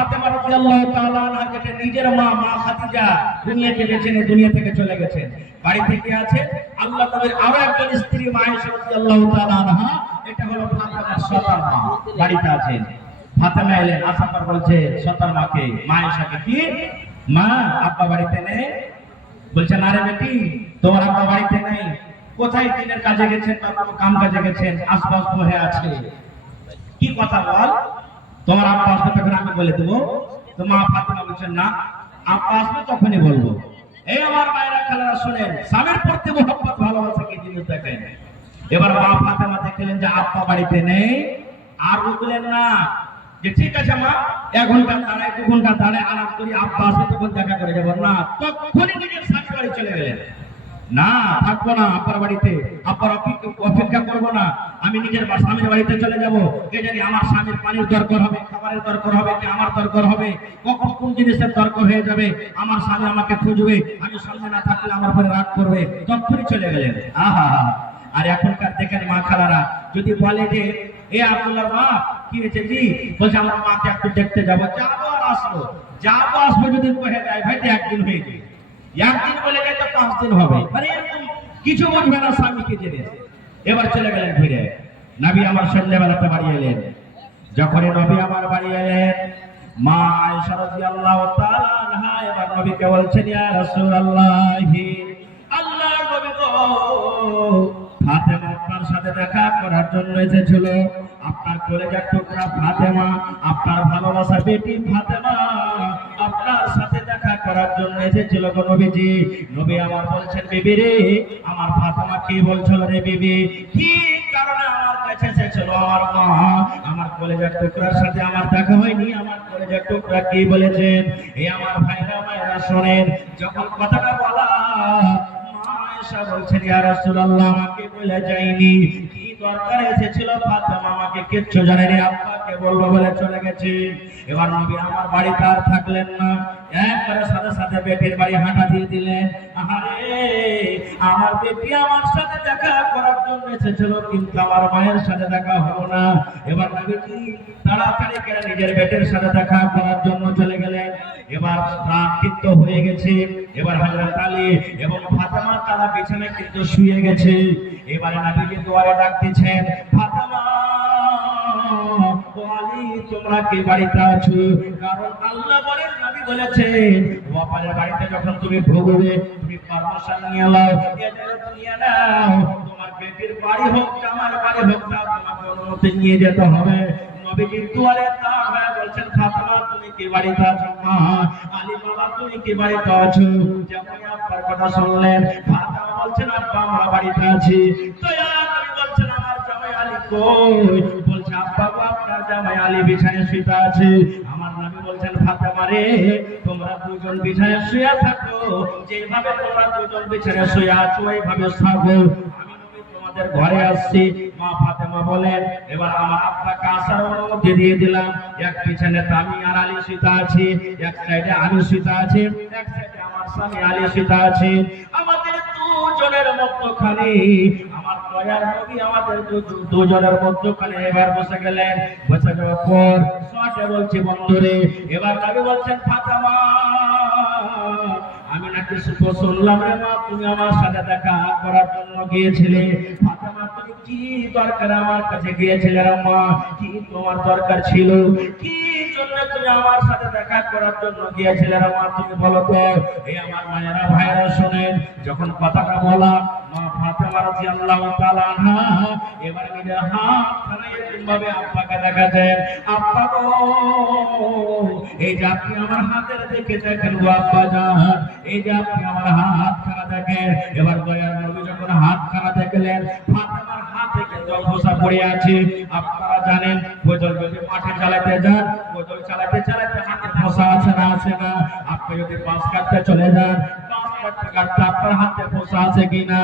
ফাতেমা রাদিয়াল্লাহু তাআলা আনহা যেটা নিজের মা খাদিজা দুনিয়াকে গেছেন, দুনিয়া থেকে চলে গেছেন, বাড়ি থেকে আছে আল্লাহ নবীর আরো একজন স্ত্রী মা আয়েশা রাদিয়াল্লাহু তাআলা আনহা, এটা হলো ফাতেমার সতার মা, বাড়িতে আছেন। ফাতেমা এলেন, আসার পর বলছে সতার মাকে, মা আয়েশাকে, কি মা আব্বা বাড়িতে নেই? বলছে না রে বেটি, তোমার আব্বা বাড়িতে নেই। কোথায় দিনের কাজে গেছেন বা কোনো কাম কাজে গেছেন, আশপাশ বহে আছে। কি কথা বল, তোমার আব্বা আসবে তখন আমি বলে দেবো। তো মা ফাতেমা বলছেন না, আব্বা আসবে তখনই বলবো। এই আমার মায়েরা খালারা শুনেন, স্বামীর প্রতি মহব্বত ভালোবাসা কি জিনিস দেখেন। এবার মা ফাতেমা দেখলেন যে আব্বা বাড়িতে নেই, আর বললেন না যে ঠিক আছে মা, 1 ঘন্টা দাঁড়ায় 2 ঘন্টা দাঁড়ায় আরাম করি, আব্বা আসবে তখন দেখা করে যাবো। না, তখনই নিজের স্বামীর বাড়ি চলে গেলেন। না থাকবো না আব্বার বাড়িতে, আব্বার অপেক্ষা করবো না, আমি নিজের স্বামীর বাড়িতে চলে যাবো। কে জানি আমার স্বামীর পানির দরকার হবে, খাবারের দরকার হবে, কি আমার দরকার হবে, কখন কোন জিনিসের দরকার হয়ে যাবে, আমার স্বামী আমাকে খুঁজবে, আমি সামনে না থাকলে আমার উপরে রাগ করবে, তখনই চলে গেলেন। আহা, আর এখনকার দেখেন মা খালারা যদি বলে যে এ আব্দুল্লাহর মা কি হয়েছে জি, বলছে আমার মাকে একটু দেখতে যাবো, যাবো আর আসবো, যাবো আসবো যদি কহে যায় ভাই একদিন হয়ে যায়, একদিন বলে যায় তো 5 দিন হবে, মানে এরকম কিছু বুঝবে না স্বামীকে জেনে। এবার চলে গেলেন ফিরে। নবী আমার সন্ধ্যাবেলাতে বাড়ি এলেন। যখন নবী আমার বাড়ি এলেন, মা আয়েশা রাদিয়াল্লাহু তাআলা আনহা এবার নবীকে বলছেন, ইয়া রাসূলুল্লাহি, আল্লাহর নবী গো, ফাতেমা আপনার সাথে দেখা করার জন্য এসেছিল। আপনার কলেজার টুকরা ফাতেমা, আপনার ভালোবাসা বেটি ফাতেমা আপনার সাথে দেখা করার জন্য এসেছিল গো নবীজি। নবী আমার বলছেন, বিবি রে, আমার ফাতেমা কি বলছিল রে বিবি, কি কারণে আমার কাছে এসেছিল আমার মা? আমার কলেজার টুকরার সাথে আমার দেখা হয়নি, আমার কলেজার টুকরা কি বলেছেন? এই আমার ভাইরা মায়েরা শোনেন, যখন কথাটা বলা আয়েশা বলছেন, ইয়া রাসূলুল্লাহ আমাকে বলে যায়নি, কি দরকার এসেছিল ফাতেমা আমাকে কিচ্ছু জানেনি, আব্বাকে বলবো বলে চলে গেছে। এবার নবী আমার বাড়িতে আর থাকলেন না, একবারে সাথে সাথে বেটির বাড়ি হাঁটা দিয়ে দিলেন। আহারে, আমার বেটি আমার সাথে দেখা করার জন্য এসেছিল, কিন্তু আমার মায়ের সাথে দেখা হলো না। এবার নবীজি তাড়াতাড়ি করে নিজের বেটির সাথে দেখা করার জন্য চলে গেলেন। এবার রাত কিন্তু হয়ে গেছে। এবার হযরত আলী এবং ফাতেমা তারা বিছানায় কিন্তু শুয়ে গেছে। এবারে নবীজি দুয়ারে ডাক দিচ্ছেন, ফাতেমা ও আলী, তোমরা কি বাড়িতে আছো? কারণ আল্লাহ বলেন, নবী বলেছেন, বাবার বাড়িতে যখন তুমি ভোগবে, তুমি পারমিশন নিয়ে নাও, ইজাজত নিয়ে নাও, তোমার বেটির বাড়ি হোক আমার বাড়ি হোক না, তোমাকে অনুমতি নিয়ে যেতে হবে। নবীজির দুয়ারে তাক হয়ে বলছেন, ফাতেমা তুমি কি বাড়িতে আছো? মা আলী বাবা তুমি কি বাড়িতে আছো? যেমন আপনার কথা শুনলেন, ফাতেমা বলছেন, আব্বা আমরা বাড়িতে আছি। তো নবী বলছেন, আমার জামাই আলী কই? বলছে, আব্বা গো, আপনার জামাই আলী বিছানায় শুয়ে আছে। আমার নবী বলছেন, ফাতেমা রে, তোমরা দুজন বিছানায় শুয়ে থাকো, যেভাবে তোমরা দুজন বিছানায় শুয়ে আছো এইভাবে থাকো, তোমাদের ঘরে আসছি। মা ফাতেমা বলেন, এবার আমার আব্বাকে আসার অনুমতি দিয়ে দিলাম। এক পিছনে আমি আর আলী সীতা আছি, এক সাইডে আমি সীতা আছি, এক সাইডে আমার স্বামী আলী সীতা আছে। আমাদের দুজনের মধ্যখানে আমার দয়ার নবী আমাদের দুজনের মধ্যখানে এবার বসে গেলেন। বসে যাওয়ার পর শর্টে বলছি বন্ধুরে, এবার নবী বলছেন, ফাতেমা আমি নাকি শুনলাম রে মা, তুমি আমার সাথে দেখা করার জন্য গিয়েছিলে। ফাতেমা তুমি কি দরকার আমার কাছে গিয়েছিলে রে মা? কি তোমার দরকার ছিল? কি জন্য তুমি আমার সাথে দেখা করার জন্য গিয়েছিলে রে মা? তুমি বলো তো। এই আমার মায়েরা ভাইরা শোনেন, যখন কথাটা বলা মা ফাতেমা রাদিয়াল্লাহু তাআলা আনহা এবার নিজের হাত খানায় এরকমভাবে আব্বাকে দেখাচ্ছেন, আব্বা গো, এই যে আপনি আমার হাতের দিকে দেখেন গো আব্বা জান, এই যে আপনি আমার হাত খানা দেখেন। এবার দয়ার নবী যখন হাত খানা দেখলেন, ফাতেমার হাতে কিন্তু ফোঁসা পড়ে আছে। আপনারা জানেন, গোসল যদি মাঠে চালাতে যান, গোসল চালাতে চালাতে হাতে ফোঁসা আছে না আছে না? আপনি যদি পাঁচ কাটতে চলে যান, পাঁচ কাটতে কাটতে আপনার হাতে ফোঁসা আছে কিনা?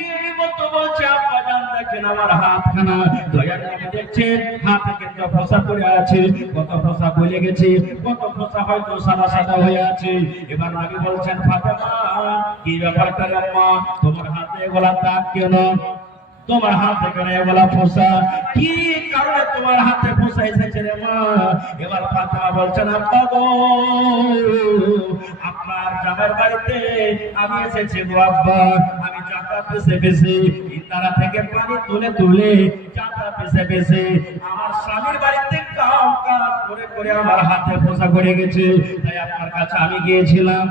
এই মতো বলছে, আব্বা জান দেখেন আমার হাতখানা। দয়ার নবী দেখছেন হাতে কিন্তু ফোঁসা পড়ে আছে, কত ফোঁসা বলে গেছে, কত ফোঁসা হয়তো সাদা সাদা হয়ে আছে। এবার নবী বলছেন, ফাতেমা কি ব্যাপারটা আম্মা, তোমার হাতে গোলাপ দাগ কেন? তোমার হাত থেকে এগুলা ফোসা, কি কারণে তোমার হাতে ফোসা এসেছে রে মা? এবার ফাতেমা বলছেন, আব্বা গো, আপনার জামার বাড়িতে আমি এসেছি গো আব্বা, আমি চাকা পেছে পেছে ইতারা থেকে পানি তুলে তুলে চাকা পেছে পেছে আমার স্বামীর বাড়িতে কাম কাজ করে করে আমার হাতে ফোসা পড়ে গেছে, তাই আপনার কাছে আমি গিয়েছিলাম।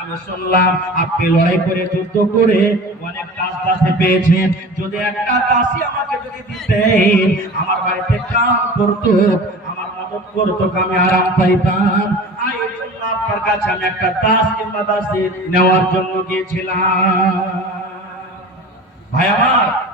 আমি শুনলাম আপনি লড়াই করে যুদ্ধ করে অনেক কাজ কাছে পেয়েছেন, যদি একটা দাসী আমাকে যদি দিতেন, আমার বাড়িতে কাম করতো, আমার মদত করতো, আমি আরাম পাইতাম। আর এই জন্য আপনার কাছে আমি একটা দাস কিংবা দাসী নেওয়ার জন্য গিয়েছিলাম। ভাই আমার,